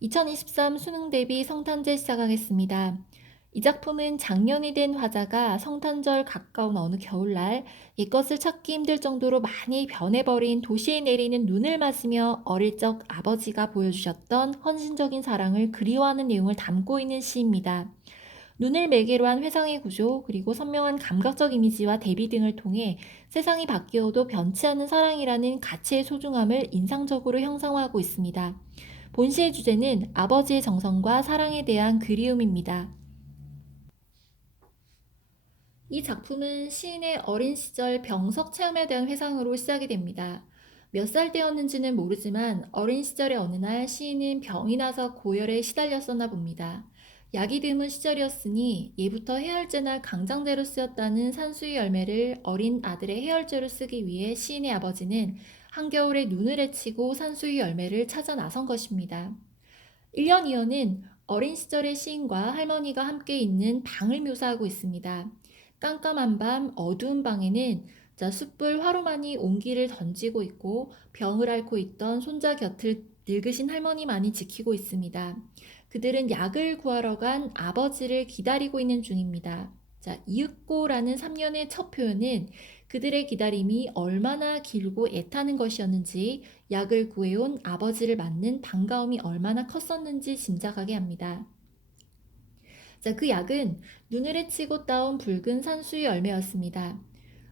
2023 수능 대비 성탄제 시작하겠습니다. 이 작품은 작년이 된 화자가 성탄절 가까운 어느 겨울날 옛것을 찾기 힘들 정도로 많이 변해버린 도시에 내리는 눈을 맞으며 어릴 적 아버지가 보여주셨던 헌신적인 사랑을 그리워하는 내용을 담고 있는 시입니다. 눈을 매개로 한 회상의 구조, 그리고 선명한 감각적 이미지와 대비 등을 통해 세상이 바뀌어도 변치 않는 사랑이라는 가치의 소중함을 인상적으로 형상화하고 있습니다. 본시의 주제는 아버지의 정성과 사랑에 대한 그리움입니다. 이 작품은 시인의 어린 시절 병석 체험에 대한 회상으로 시작이 됩니다. 몇 살 때였는지는 모르지만 어린 시절의 어느 날 시인은 병이 나서 고열에 시달렸었나 봅니다. 약이 드문 시절이었으니 예부터 해열제나 강장제로 쓰였다는 산수유 열매를 어린 아들의 해열제로 쓰기 위해 시인의 아버지는 한겨울에 눈을 헤치고 산수유 열매를 찾아 나선 것입니다. 1년 이어는 어린 시절의 시인과 할머니가 함께 있는 방을 묘사하고 있습니다. 깜깜한 밤 어두운 방에는 숯불 화로만이 온기를 던지고 있고 병을 앓고 있던 손자 곁을 늙으신 할머니만이 지키고 있습니다. 그들은 약을 구하러 간 아버지를 기다리고 있는 중입니다. 이윽고라는 3년의 첫 표현은 그들의 기다림이 얼마나 길고 애타는 것이었는지, 약을 구해온 아버지를 맞는 반가움이 얼마나 컸었는지 짐작하게 합니다. 그 약은 눈을 헤치고 따온 붉은 산수유 열매였습니다.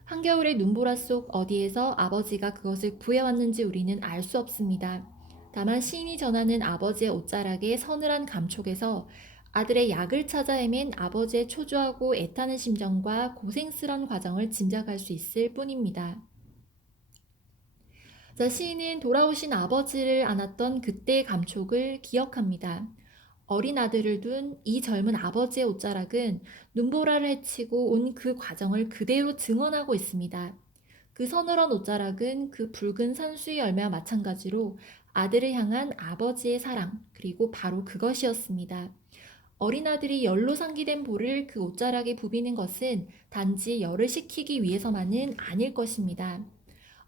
한겨울의 눈보라 속 어디에서 아버지가 그것을 구해왔는지 우리는 알 수 없습니다. 다만 시인이 전하는 아버지의 옷자락의 서늘한 감촉에서 아들의 약을 찾아 헤맨 아버지의 초조하고 애타는 심정과 고생스런 과정을 짐작할 수 있을 뿐입니다. 시인은 돌아오신 아버지를 안았던 그때의 감촉을 기억합니다. 어린 아들을 둔 이 젊은 아버지의 옷자락은 눈보라를 헤치고 온 그 과정을 그대로 증언하고 있습니다. 그 서늘한 옷자락은 그 붉은 산수의 열매와 마찬가지로 아들을 향한 아버지의 사랑, 그리고 바로 그것이었습니다. 어린 아들이 열로 상기된 볼을 그 옷자락에 부비는 것은 단지 열을 식히기 위해서만은 아닐 것입니다.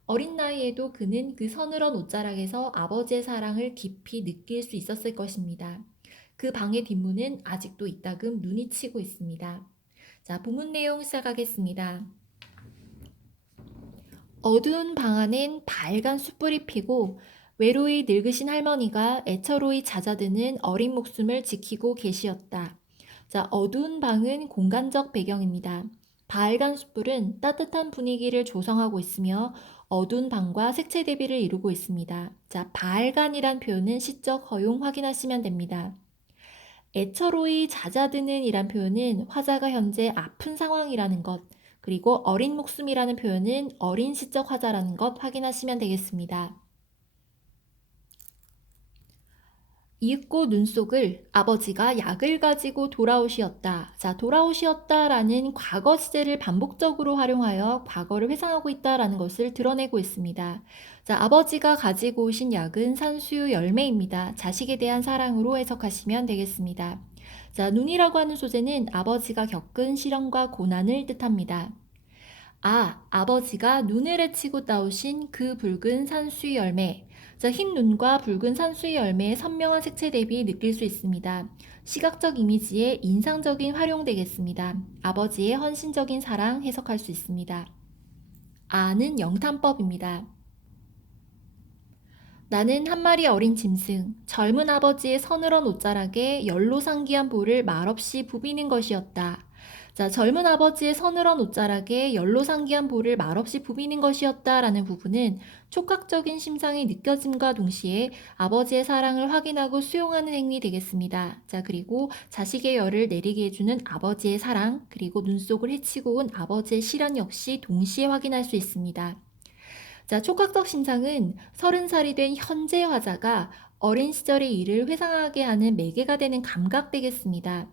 어린 나이에도 그는 그 서늘한 옷자락에서 아버지의 사랑을 깊이 느낄 수 있었을 것입니다. 그 방의 뒷문은 아직도 이따금 눈이 치고 있습니다. 본문 내용 시작하겠습니다. 어두운 방 안엔 밝은 숯불이 피고 외로이 늙으신 할머니가 애처로이 잦아드는 어린 목숨을 지키고 계시었다. 어두운 방은 공간적 배경입니다. 밝은 숯불은 따뜻한 분위기를 조성하고 있으며 어두운 방과 색채 대비를 이루고 있습니다. 밝간이란 표현은 시적 허용 확인하시면 됩니다. 애처로이 잦아드는 이란 표현은 화자가 현재 아픈 상황이라는 것, 그리고 어린 목숨이라는 표현은 어린 시적 화자라는 것 확인하시면 되겠습니다. 이윽고 눈 속을 아버지가 약을 가지고 돌아오시었다. 돌아오시었다라는 과거 시제를 반복적으로 활용하여 과거를 회상하고 있다라는 것을 드러내고 있습니다. 아버지가 가지고 오신 약은 산수유 열매입니다. 자식에 대한 사랑으로 해석하시면 되겠습니다. 눈이라고 하는 소재는 아버지가 겪은 시련과 고난을 뜻합니다. 아버지가 눈을 헤치고 따오신 그 붉은 산수유 열매. 흰 눈과 붉은 산수유 열매의 선명한 색채 대비 느낄 수 있습니다. 시각적 이미지에 인상적인 활용되겠습니다. 아버지의 헌신적인 사랑 해석할 수 있습니다. 아는 영탄법입니다. 나는 한 마리 어린 짐승, 젊은 아버지의 서늘한 옷자락에 열로 상기한 볼을 말없이 부비는 것이었다. 젊은 아버지의 서늘한 옷자락에 열로 상기한 볼을 말없이 부비는 것이었다라는 부분은 촉각적인 심상이 느껴짐과 동시에 아버지의 사랑을 확인하고 수용하는 행위 되겠습니다. 그리고 자식의 열을 내리게 해주는 아버지의 사랑, 그리고 눈 속을 헤치고 온 아버지의 시련 역시 동시에 확인할 수 있습니다. 촉각적 심상은 30살이 된 현재 화자가 어린 시절의 일을 회상하게 하는 매개가 되는 감각 되겠습니다.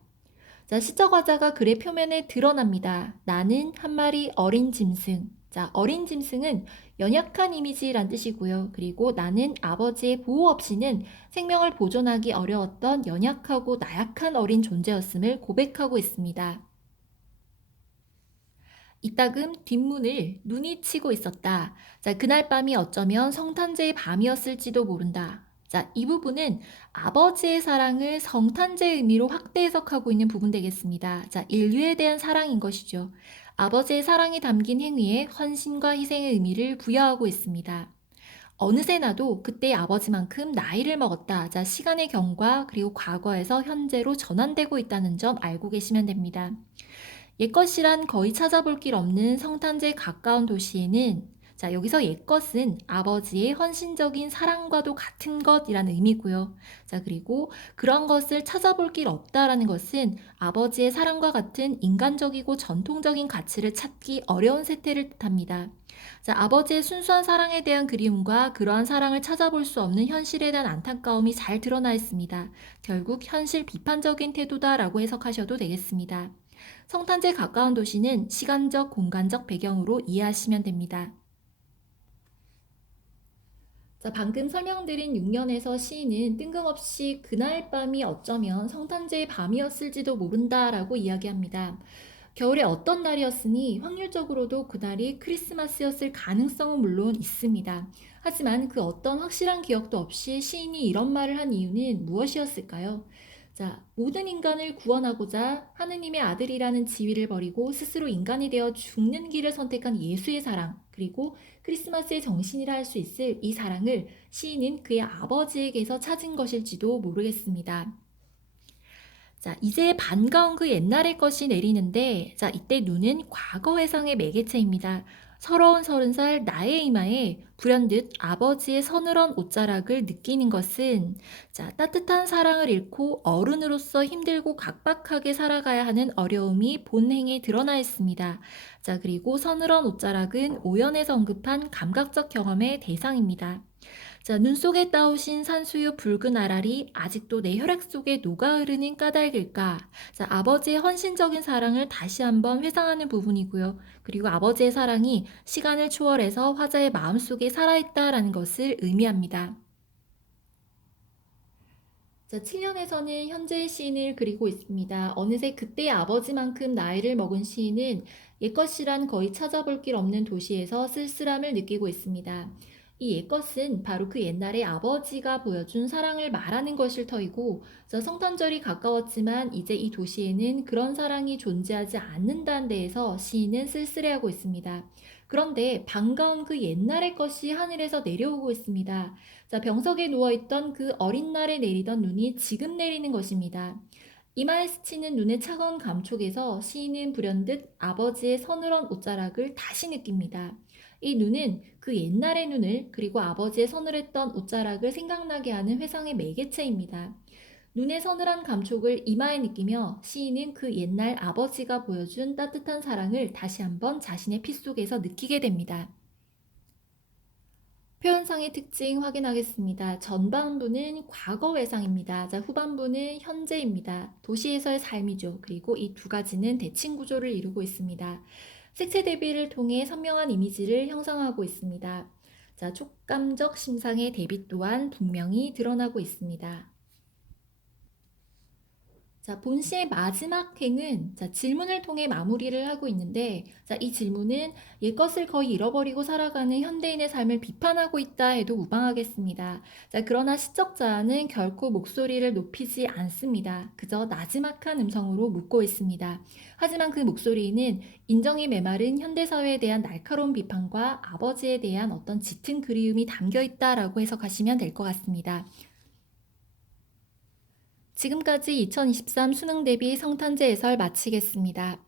시적 화자가 글의 표면에 드러납니다. 나는 한 마리 어린 짐승. 어린 짐승은 연약한 이미지란 뜻이고요. 그리고 나는 아버지의 보호 없이는 생명을 보존하기 어려웠던 연약하고 나약한 어린 존재였음을 고백하고 있습니다. 이따금 뒷문을 눈이 치고 있었다. 그날 밤이 어쩌면 성탄제의 밤이었을지도 모른다. 자, 이 부분은 아버지의 사랑을 성탄제의 의미로 확대 해석하고 있는 부분 되겠습니다. 자, 인류에 대한 사랑인 것이죠. 아버지의 사랑이 담긴 행위에 헌신과 희생의 의미를 부여하고 있습니다. 어느새 나도 그때의 아버지만큼 나이를 먹었다. 자, 시간의 경과 그리고 과거에서 현재로 전환되고 있다는 점 알고 계시면 됩니다. 옛것이란 거의 찾아볼 길 없는 성탄제에 가까운 도시에는 자, 여기서 옛것은 아버지의 헌신적인 사랑과도 같은 것이라는 의미고요. 자, 그리고 그런 것을 찾아볼 길 없다라는 것은 아버지의 사랑과 같은 인간적이고 전통적인 가치를 찾기 어려운 세태를 뜻합니다. 자, 아버지의 순수한 사랑에 대한 그리움과 그러한 사랑을 찾아볼 수 없는 현실에 대한 안타까움이 잘 드러나 있습니다. 결국 현실 비판적인 태도다라고 해석하셔도 되겠습니다. 성탄제에 가까운 도시는 시간적, 공간적 배경으로 이해하시면 됩니다. 자, 방금 설명드린 6년에서 시인은 뜬금없이 그날 밤이 어쩌면 성탄제의 밤이었을지도 모른다라고 이야기합니다. 겨울에 어떤 날이었으니 확률적으로도 그날이 크리스마스였을 가능성은 물론 있습니다. 하지만 그 어떤 확실한 기억도 없이 시인이 이런 말을 한 이유는 무엇이었을까요? 자, 모든 인간을 구원하고자 하느님의 아들이라는 지위를 버리고 스스로 인간이 되어 죽는 길을 선택한 예수의 사랑, 그리고 크리스마스의 정신이라 할 수 있을 이 사랑을 시인은 그의 아버지에게서 찾은 것일지도 모르겠습니다. 자, 이제 반가운 그 옛날의 것이 내리는데, 자, 이때 눈은 과거 회상의 매개체입니다. 서러운 30살 나의 이마에 불현듯 아버지의 서늘한 옷자락을 느끼는 것은, 자, 따뜻한 사랑을 잃고 어른으로서 힘들고 각박하게 살아가야 하는 어려움이 본행에 드러나 있습니다. 자, 그리고 서늘한 옷자락은 오연에서 언급한 감각적 경험의 대상입니다. 자, 눈 속에 따오신 산수유 붉은 알알이 아직도 내 혈액 속에 녹아흐르는 까닭일까? 자, 아버지의 헌신적인 사랑을 다시 한번 회상하는 부분이고요. 그리고 아버지의 사랑이 시간을 초월해서 화자의 마음속에 살아있다라는 것을 의미합니다. 자, 7년에서는 현재의 시인을 그리고 있습니다. 어느새 그때의 아버지만큼 나이를 먹은 시인은 옛것이란 거의 찾아볼 길 없는 도시에서 쓸쓸함을 느끼고 있습니다. 이 옛것은 바로 그 옛날의 아버지가 보여준 사랑을 말하는 것일 터이고, 저 성탄절이 가까웠지만 이제 이 도시에는 그런 사랑이 존재하지 않는다는 데에서 시인은 쓸쓸해하고 있습니다. 그런데 반가운 그 옛날의 것이 하늘에서 내려오고 있습니다. 자, 병석에 누워있던 그 어린 날에 내리던 눈이 지금 내리는 것입니다. 이마에 스치는 눈의 차가운 감촉에서 시인은 불현듯 아버지의 서늘한 옷자락을 다시 느낍니다. 이 눈은 그 옛날의 눈을 그리고 아버지의 서늘했던 옷자락을 생각나게 하는 회상의 매개체입니다. 눈의 서늘한 감촉을 이마에 느끼며 시인은 그 옛날 아버지가 보여준 따뜻한 사랑을 다시 한번 자신의 피 속에서 느끼게 됩니다. 표현상의 특징 확인하겠습니다. 전반부는 과거 회상입니다. 자, 후반부는 현재입니다. 도시에서의 삶이죠. 그리고 이 두 가지는 대칭 구조를 이루고 있습니다. 색채 대비를 통해 선명한 이미지를 형성하고 있습니다. 자, 촉감적 심상의 대비 또한 분명히 드러나고 있습니다. 자, 본시의 마지막 행은 자, 질문을 통해 마무리를 하고 있는데, 자, 이 질문은 옛것을 거의 잃어버리고 살아가는 현대인의 삶을 비판하고 있다 해도 무방하겠습니다. 자, 그러나 시적자는 결코 목소리를 높이지 않습니다. 그저 나지막한 음성으로 묻고 있습니다. 하지만 그 목소리는 인정이 메마른 현대사회에 대한 날카로운 비판과 아버지에 대한 어떤 짙은 그리움이 담겨 있다라고 해석하시면 될 것 같습니다. 지금까지 2023 수능 대비 성탄제 해설 마치겠습니다.